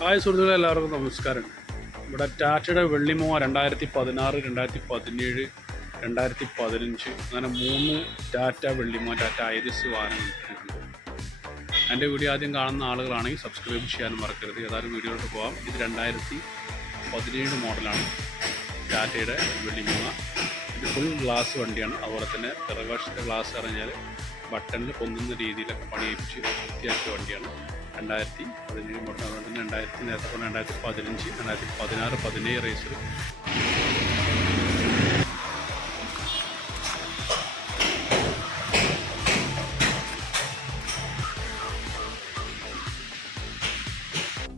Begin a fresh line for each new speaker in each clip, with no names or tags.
Hi സുഹൃത്തുക്കളെ എല്ലാവർക്കും നമസ്കാരം. ഇവിടെ ടാറ്റയുടെ വെള്ളിമോ രണ്ടായിരത്തി പതിനാറ് രണ്ടായിരത്തി പതിനേഴ് രണ്ടായിരത്തി പതിനഞ്ച് അങ്ങനെ മൂന്ന് ടാറ്റ വെള്ളിമോ ടാറ്റ ഐറിസ് വാഹനം എന്റെ വീഡിയോ ആദ്യം കാണുന്ന ആളുകളാണെങ്കിൽ സബ്സ്ക്രൈബ് ചെയ്യാൻ മറക്കരുത്. ഏതായാലും വീഡിയോയിലോട്ട് പോകാം ഇത് രണ്ടായിരത്തി പതിനേഴ് മോഡലാണ് ടാറ്റയുടെ വെള്ളിമോ ഇത് ഫുൾ ഗ്ലാസ് വണ്ടിയാണ്. അതുപോലെ തന്നെ പിറകുവശത്തെ ഗ്ലാസ് അറിഞ്ഞാൽ ബട്ടണിൽ പൊന്നുന്ന രീതിയിലൊക്കെ പണിയിപ്പിച്ച് വൃത്തിയാക്കിയ വണ്ടിയാണ്. രണ്ടായിരത്തി പതിനേഴ് മുതൽ അതുപോലെ തന്നെ രണ്ടായിരത്തി നേരത്തെ പറഞ്ഞ രണ്ടായിരത്തി പതിനഞ്ച് രണ്ടായിരത്തി പതിനാറ് പതിനേഴ് റേസിൽ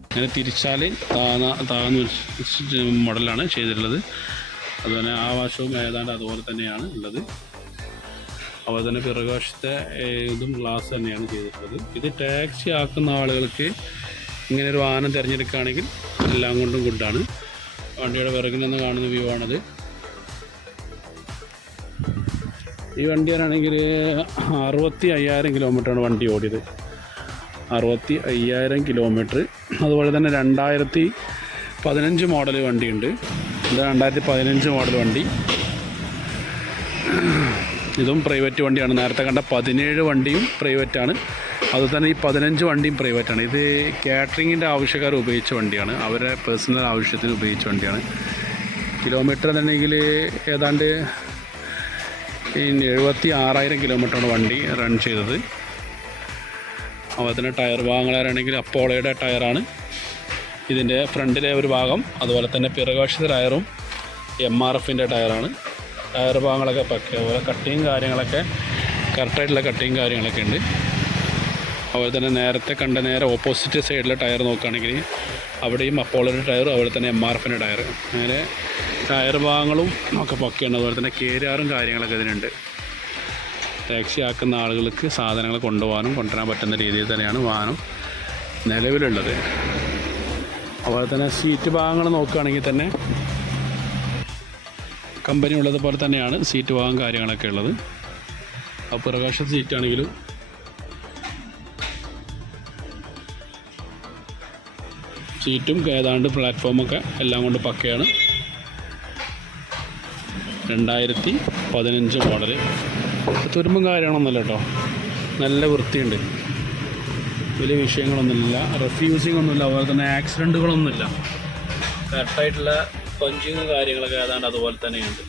അങ്ങനെ തിരിച്ചാൽ താന്ന താന്ന് മോഡലാണ് ചെയ്തിട്ടുള്ളത്. അതുപോലെ ആ വശവും ഏതാണ്ട് അതുപോലെ തന്നെയാണ് ഉള്ളത്. അതുപോലെ തന്നെ പിറകുവശത്തെ ഇതും ഗ്ലാസ് തന്നെയാണ് ചെയ്തിട്ടുള്ളത്. ഇത് ടാക്സി ആക്കുന്ന ആളുകൾക്ക് ഇങ്ങനെ ഒരു വാഹനം തിരഞ്ഞെടുക്കുകയാണെങ്കിൽ എല്ലാം കൊണ്ടും ഗുഡാണ് വണ്ടിയുടെ പിറകിൽ നിന്ന് കാണുന്ന വ്യൂ ആണത്. ഈ വണ്ടിയാണെങ്കിൽ അറുപത്തി അയ്യായിരം കിലോമീറ്ററാണ് വണ്ടി ഓടിയത്. അറുപത്തി അയ്യായിരം കിലോമീറ്റർ അതുപോലെ തന്നെ രണ്ടായിരത്തി പതിനഞ്ച് മോഡൽ വണ്ടിയുണ്ട്. ഇത് രണ്ടായിരത്തി പതിനഞ്ച് മോഡൽ വണ്ടി. ഇതും പ്രൈവറ്റ് വണ്ടിയാണ്. നേരത്തെ കണ്ട പതിനേഴ് വണ്ടിയും പ്രൈവറ്റാണ് അതുപോലെ തന്നെ ഈ പതിനഞ്ച് വണ്ടിയും പ്രൈവറ്റാണ് ഇത് കാറ്ററിങ്ങിന്റെ ആവശ്യക്കാർ ഉപയോഗിച്ച വണ്ടിയാണ്. അവരെ പേഴ്സണൽ ആവശ്യത്തിന് ഉപയോഗിച്ച വണ്ടിയാണ്. കിലോമീറ്റർ എന്നുണ്ടെങ്കിൽ ഏതാണ്ട് എഴുപത്തി ആറായിരം കിലോമീറ്ററാണ് വണ്ടി റൺ ചെയ്തത്. അതുപോലെ തന്നെ ടയർ ഭാഗങ്ങളാണെങ്കിൽ അപ്പോളയുടെ ടയറാണ് ഇതിന്റെ ഫ്രണ്ടിലെ ഒരു ഭാഗം അതുപോലെ തന്നെ പിറകുവശത്തെ ടയറും എം ആർ എഫിന്റെ ടയറാണ് ടയർ ഭാഗങ്ങളൊക്കെ പക്ക അതുപോലെ കട്ടിങ് കാര്യങ്ങളൊക്കെ കറക്റ്റായിട്ടുള്ള കട്ടിങ് കാര്യങ്ങളൊക്കെ ഉണ്ട്. അതുപോലെ തന്നെ നേരത്തെ കണ്ട നേരെ ഓപ്പോസിറ്റ് സൈഡിലെ ടയർ നോക്കുകയാണെങ്കിൽ അവിടെയും അപ്പോളയുടെ ടയർ അതുപോലെ തന്നെ എം ആർ എഫിന്റെ ടയർ അങ്ങനെ ടയർ ഭാഗങ്ങളും ഒക്കെ പക്കയാണ് അതുപോലെ തന്നെ കേരാറും കാര്യങ്ങളൊക്കെ ഇതിനുണ്ട്. ടാക്സി ആക്കുന്ന ആളുകൾക്ക് സാധനങ്ങൾ കൊണ്ടുപോകാനും കൊണ്ടുവരാൻ പറ്റുന്ന രീതിയിൽ തന്നെയാണ് വാഹനം നിലവിലുള്ളത്. അതുപോലെ തന്നെ സീറ്റ് ഭാഗങ്ങൾ നോക്കുകയാണെങ്കിൽ തന്നെ കമ്പനി ഉള്ളതുപോലെ തന്നെയാണ് സീറ്റ് വാങ്ങും കാര്യങ്ങളൊക്കെ ഉള്ളത്. ആ പ്രകാശ സീറ്റാണെങ്കിലും സീറ്റും ഏതാണ്ട് പ്ലാറ്റ്ഫോമൊക്കെ എല്ലാം കൊണ്ട് പക്കയാണ്. രണ്ടായിരത്തി പതിനഞ്ച് മോഡൽ തുരുമ്പും കാര്യങ്ങളൊന്നുമില്ല കേട്ടോ. നല്ല വൃത്തിയുണ്ട്. വലിയ വിഷയങ്ങളൊന്നുമില്ല. റെഫ്യൂസിങ് ഒന്നുമില്ല. അതുപോലെ തന്നെ ആക്സിഡന്റുകളൊന്നുമില്ല കറക്റ്റായിട്ടുള്ള പഞ്ചിങ്ങും കാര്യങ്ങളൊക്കെ ഏതാണ്ട് അതുപോലെ തന്നെയുണ്ട്.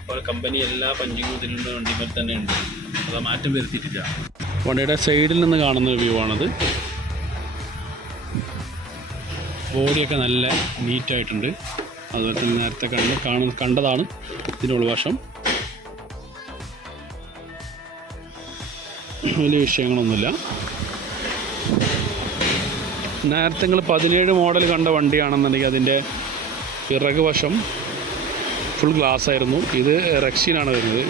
അപ്പോൾ കമ്പനി എല്ലാ പഞ്ചിങ്ങും ഇതിലുള്ള വണ്ടിമേൽ തന്നെയുണ്ട് അത് മാറ്റം വരുത്തിയിട്ടില്ല. വണ്ടിയുടെ സൈഡിൽ നിന്ന് കാണുന്ന വ്യൂ ആണത്. ബോഡിയൊക്കെ നല്ല നീറ്റായിട്ടുണ്ട് അതുപോലെ തന്നെ നേരത്തെ കണ്ട് കാണ കണ്ടതാണ് ഇതിന്റെ ഉൾവശം. വലിയ വിഷയങ്ങളൊന്നുമില്ല. നേരത്തെ നിങ്ങൾ പതിനേഴ് മോഡൽ കണ്ട വണ്ടിയാണെന്നുണ്ടെങ്കിൽ അതിന്റെ പിറകു വശം ഫുൾ ഗ്ലാസ് ആയിരുന്നു. ഇത് റെക്സിനാണ് വരുന്നത്.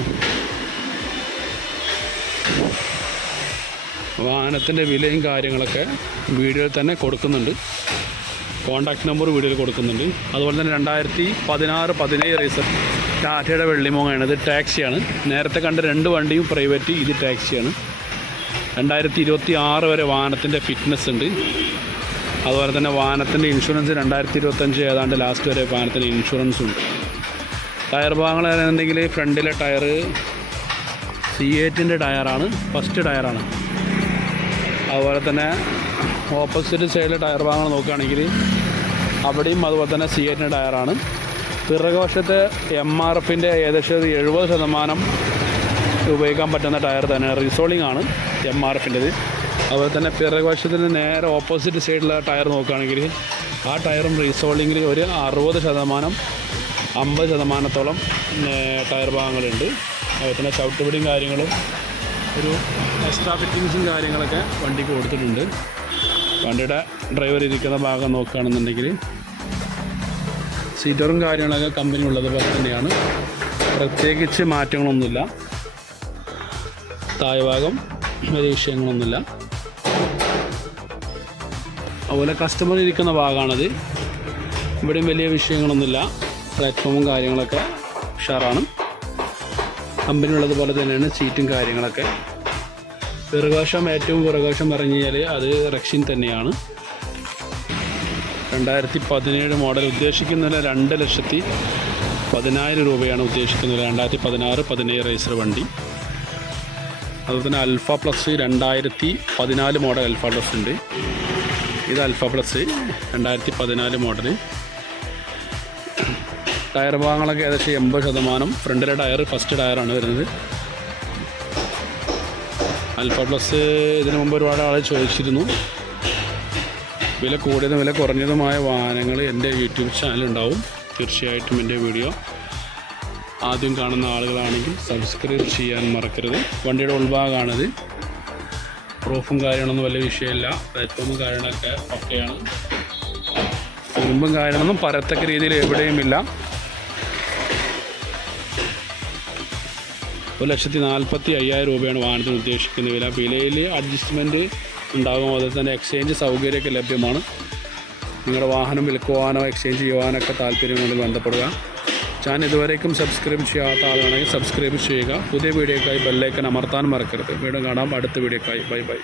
വാഹനത്തിന്റെ വിലയും കാര്യങ്ങളൊക്കെ വീഡിയോയിൽ തന്നെ കൊടുക്കുന്നുണ്ട്. കോൺടാക്ട് നമ്പർ വീഡിയോയിൽ കൊടുക്കുന്നുണ്ട്. അതുപോലെ തന്നെ രണ്ടായിരത്തി പതിനാറ് പതിനേഴ് റീസൺ ടാറ്റയുടെ വെള്ളിമോങ്ങാണ് ഇത് ടാക്സിയാണ്. നേരത്തെ കണ്ട രണ്ട് വണ്ടിയും പ്രൈവറ്റ് ഇത് ടാക്സിയാണ്. രണ്ടായിരത്തി ഇരുപത്തി ആറ് വരെ വാഹനത്തിന്റെ ഫിറ്റ്നസ് ഉണ്ട്. അതുപോലെ തന്നെ വാഹനത്തിന്റെ ഇൻഷുറൻസ് രണ്ടായിരത്തി ഇരുപത്തഞ്ച് ഏതാണ്ട് ലാസ്റ്റ് വരെ വാഹനത്തിന് ഇൻഷുറൻസ് ഉണ്ട്. ടയർ ഭാഗങ്ങൾ ഏതാണെന്നുണ്ടെങ്കിൽ ഫ്രണ്ടിലെ ടയർ സി എയ്റ്റിന്റെ ടയറാണ് ഫസ്റ്റ് ടയറാണ് അതുപോലെ തന്നെ ഓപ്പോസിറ്റ് സൈഡിലെ ടയർ ഭാഗങ്ങൾ നോക്കുകയാണെങ്കിൽ അവിടെയും അതുപോലെ തന്നെ സി എയ്റ്റിന്റെ ടയറാണ് പിറകുവശത്തെ എം ആർ എഫിന്റെ ഏകദേശം ഒരു എഴുപത് ശതമാനം ഉപയോഗിക്കാൻ പറ്റുന്ന ടയർ തന്നെ റിസോളിംഗ് ആണ് എം ആർ എഫിന്റെത് അതുപോലെ തന്നെ പിറകുവശത്തിന് നേരെ ഓപ്പോസിറ്റ് സൈഡിലുള്ള ടയർ നോക്കുകയാണെങ്കിൽ ആ ടയറും റീസോളിങ്ങിൽ ഒരു അറുപത് ശതമാനം അമ്പത് ശതമാനത്തോളം ടയർ ഭാഗങ്ങളുണ്ട്. അതുപോലെ തന്നെ ചവിട്ടുപിടിയും കാര്യങ്ങളും ഒരു എക്സ്ട്രാ ഫിറ്റിങ്സും കാര്യങ്ങളൊക്കെ വണ്ടിക്ക് കൊടുത്തിട്ടുണ്ട്. വണ്ടിയുടെ ഡ്രൈവർ ഇരിക്കുന്ന ഭാഗം നോക്കുകയാണെന്നുണ്ടെങ്കിൽ സീറ്ററും കാര്യങ്ങളൊക്കെ കമ്പനി ഉള്ളതുപോലെ തന്നെയാണ്. പ്രത്യേകിച്ച് മാറ്റങ്ങളൊന്നുമില്ല. തായ്ഭാഗം ഭാഗം വലിയ വിഷയങ്ങളൊന്നുമില്ല. അതുപോലെ കസ്റ്റമർ ഇരിക്കുന്ന ഭാഗമാണത്. ഇവിടെയും വലിയ വിഷയങ്ങളൊന്നുമില്ല. പ്ലാറ്റ്ഫോമും കാര്യങ്ങളൊക്കെ ഉഷാറാണ്. കമ്പനി ഉള്ളതുപോലെ തന്നെയാണ് സീറ്റും കാര്യങ്ങളൊക്കെ. പിറകോശം ഏറ്റവും പിറകോശം പറഞ്ഞു കഴിഞ്ഞാൽ അത് റഷ്യൻ തന്നെയാണ്. രണ്ടായിരത്തി പതിനേഴ് മോഡൽ ഉദ്ദേശിക്കുന്നതിൽ രണ്ട് ലക്ഷത്തി പതിനായിരം രൂപയാണ് ഉദ്ദേശിക്കുന്നത്. രണ്ടായിരത്തി പതിനാറ് പതിനേഴ് റേസർ വണ്ടി. അതുപോലെ തന്നെ അൽഫ പ്ലസ് രണ്ടായിരത്തി പതിനാല് മോഡൽ അൽഫ പ്ലസ് ഉണ്ട്. ഇത് അൽഫ പ്ലസ് രണ്ടായിരത്തി പതിനാല് മോഡൽ ടയർ ഭാഗങ്ങളൊക്കെ ഏകദേശം എൺപത് ശതമാനം. ഫ്രണ്ടിലെ ടയർ ഫസ്റ്റ് ടയറാണ് വരുന്നത്. അൽഫ പ്ലസ് ഇതിനു മുമ്പ് ഒരുപാട് ആൾ ചോദിച്ചിരുന്നു. വില കൂടിയതും വില കുറഞ്ഞതുമായ വാഹനങ്ങൾ എന്റെ യൂട്യൂബ് ചാനലുണ്ടാവും തീർച്ചയായിട്ടും എന്റെ വീഡിയോ ആദ്യം കാണുന്ന ആളുകളാണെങ്കിൽ സബ്സ്ക്രൈബ് ചെയ്യാൻ മറക്കരുത്. വണ്ടിയുടെ ഉൾഭാഗമാണിത്. പ്രൂഫും കാര്യങ്ങളൊന്നും വലിയ വിഷയമില്ല. പ്ലാറ്റ്ഫോമും കാര്യങ്ങളൊക്കെ ഒക്കെയാണ്. തുരുമ്പും കാര്യങ്ങളൊന്നും പരത്തക്ക രീതിയിൽ എവിടെയുമില്ല. ഒരു ലക്ഷത്തി നാൽപ്പത്തി അയ്യായിരം രൂപയാണ് വാഹനത്തിന് ഉദ്ദേശിക്കുന്ന വില. വിലയിൽ അഡ്ജസ്റ്റ്മെന്റ് ഉണ്ടാകും. അതുപോലെ തന്നെ എക്സ്ചേഞ്ച് സൗകര്യമൊക്കെ ലഭ്യമാണ്. നിങ്ങളുടെ വാഹനം വിൽക്കുവാനോ എക്സ്ചേഞ്ച് ചെയ്യുവാനോ ഒക്കെ താല്പര്യമുണ്ടെങ്കിൽ ബന്ധപ്പെടുക. ചാനൽ ഇതുവരേക്കും സബ്സ്ക്രൈബ് ചെയ്യാത്ത ആളാണെങ്കിൽ സബ്സ്ക്രൈബ് ചെയ്യുക. പുതിയ വീഡിയോക്കായി ബെല്ലൈക്കൻ അമർത്താൻ മറക്കരുത്. വീണ്ടും കാണാം. അടുത്ത വീഡിയോക്കായി ബൈ ബൈ